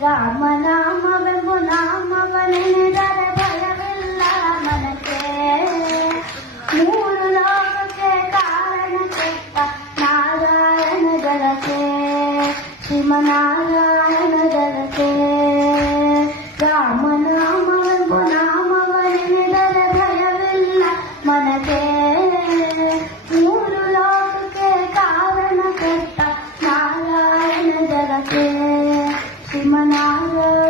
ರಾಮನಾಮವೆಂಬು ನಾಮವನೆನೆದರೆ ಭಯವಿಲ್ಲ ಮನಕ್ಕೆ. ಮೂರು ಲೋಕಕ್ಕೆ ಕಾರಣ ಕೆಟ್ಟ ನಾರಾಯಣ ಜಲಕ್ಕೆ, ಶ್ರೀಮನಾರಾಯಣ ಜಲಕ್ಕೆ. ರಾಮನಾಮವೆಂಬು ನಾಮವನೆನೆದರೆ ಭಯವಿಲ್ಲ ಮನಕ್ಕೆ. ಮೂರು ಲೋಕಕ್ಕೆ ಕಾರಣ ಕೆಟ್ಟ ನಾರಾಯಣ ಜಲಕ್ಕೆ, ಶ್ರೀಮನಾರಾಯಣ